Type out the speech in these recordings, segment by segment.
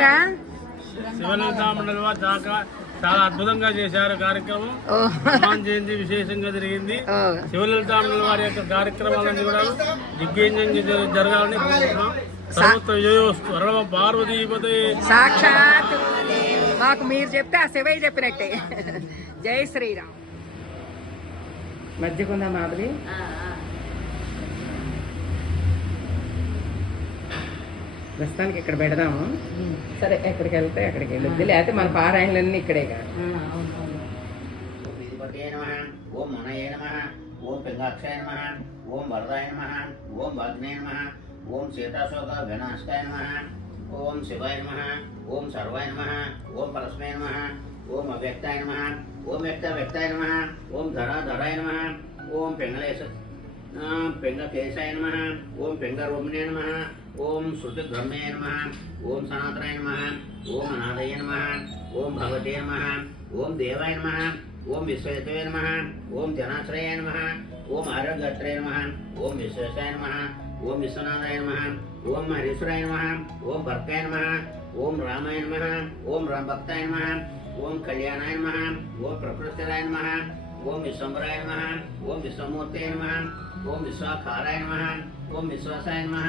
బాగున్నారా? శివలలిత మండలి వారు చాలా అద్భుతంగా చేశారు కార్యక్రమం. హనుమాన్ జయంతి విశేషంగా జరిగింది. శివలలిత మండలి వారి యొక్క కార్యక్రమాలన్నీ కూడా దిగ్విజయంగా జరగాలని కోరుకుంటున్నాం. ప్రభుత్వ విజయోస్తు పార్వతీపతి. సాక్షాత్ మాకు మీరు చెప్తే ఆ శివయ్య చెప్పినట్టే. జై శ్రీరామ్. మధ్యకుందా మాధవి. ప్రస్తుతానికి ఇక్కడ పెడదాము. సరే ఎక్కడికి వెళ్తే అక్కడికి వెళ్ళొద్దు, లేకపోతే మన పారాయణలన్నీ ఇక్కడే కాదు. ఓం మనయే నమః, ఓం పింగాక్షాయ నమః, ఓం వరదాయ నమః, ఓం వాగ్నే నమః, ఓం సీతాశోక వినాశకాయ నమః, ఓం శివాయ నమః, ఓం సర్వాయ నమః, ఓం పరస్మై నమః, ఓం అవ్యక్తాయ నమః, ఓం వ్యక్తాయ నమః, ఓం ధరాయ నమః, ఓం పింగకేశాయ నమః, ఓం పింగరూపిణే నమః, ఓం శృతిబ్రహ్మే నమః, ఓం సనాతనాయ నమః, ఓం అనాథయ నమః, ఓం భగవతే నమః, ఓం దేవాయ నమః, ఓం విశ్వేశ్వరాయ నమః, ఓం జనాశ్రయాయ నమః, ఓం ఆరోగ్యత్రయ నమః, ఓం విశ్వేశాయ నమః, ఓం విశ్వనాథాయ నమః, ఓం హరీశ్వరాయ నమః, ఓం భర్కాయ నమః, ఓం రామాయ నమః, ఓం రామభక్తాయ నమః, ఓం కళ్యాణాయ నమః, ఓం ప్రకృతిరాయ నమః, ఓం విశ్వంబరాయ నమః, ఓం విశ్వమూర్తే నమః, ఓం విశ్వాకారాయ నమః, ఓం విశ్వాసాయ నమః,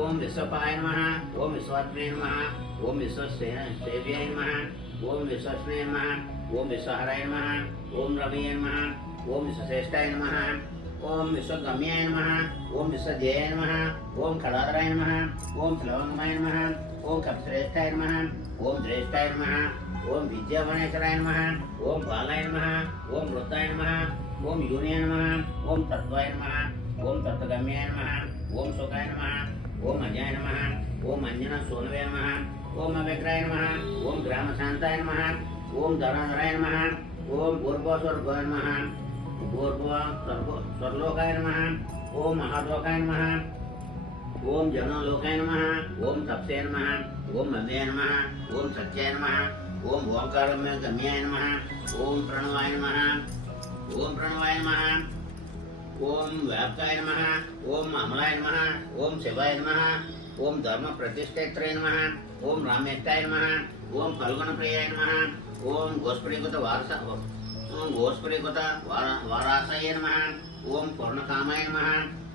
ఓం విశ్వపాయ నమః, ఓం విశ్వాత్మే నమః, ఓం విశ్వసేవ్యాయ నమః, ఓం విశ్వస్నే నమః, ఓం విశ్వహరాయ నమః, ఓం రమయ నమః, ఓం విశ్వశ్రేష్టాయ నమః, ఓం విశ్వగమ్యాయ నమః, ఓం విశ్వధ్యేయాయ నమః, ఓం కళాధరాయ నమః, ఓం ప్లవంగమాయ నమః, ఓం కపిశ్రేష్టాయ నమః, ఓం జ్యేష్ఠాయ నమః, ఓం విద్యావనేశ్వరాయ నమః, ఓం బాలాయ నమః, ఓం వృద్ధాయ నమః, ఓం యూనియ నమః, ఓం తత్వాయ నమః, ఓం తత్వగమ్యాయ నమః, ఓం సుఖాయ నమః, ఓం అజాయ నమః, ఓం అంజన సోనవే నమః, ఓం అవిగ్రాయ నమః, ఓం గ్రామశాంతాయ నమః, ఓం ధనాధరాయ నమః, ఓం పూర్వస్వర్గాయ నమః, స్వర్లోకాయ నమః, ఓం మహాలోకాయ నమః, ఓం జనలోకాయ నమః, ఓం తప్సే నమః, ఓం మవ్యాయ నమః, ఓం సత్యాయ నమః, ఓం ఓంకారమ్య గమ్యాయ నమః, ఓం ప్రణవాయ నమః, ఓం ప్రణవాయ నమః, ఓం వ్యాప్తాయ నమః, ఓం అమలాయ నమః, ఓం శివాయ నమః, ఓం ధర్మ ప్రతిష్ఠేత్రాయ నమః, ఓం రామేష్టాయ నమః, ఓం ఫల్గుణ ప్రియాయ నమః, ఓం గోస్ఫురీకృత వారాసాయ నమః, ఓం పూర్ణకామాయ నమః,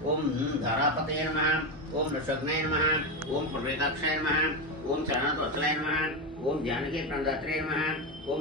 ఓం ధరాపతయ నమః, ఓం ఋషగ్నాయ నమః, ఓం పుండరీకాక్షాయ నమః, ఓం చరణత్వత్సలాయ నమః, ఓం జానకీ ప్రణదాత్రే నమః, ఓం